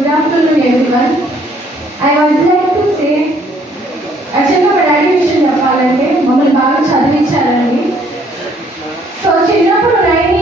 Good afternoon, everyone. I would like to say, యాక్చువల్గా మా డాడీ విషయం చెప్పాలంటే మమ్మల్ని బాగా చదివించారండి. సో చిన్నప్పుడు 9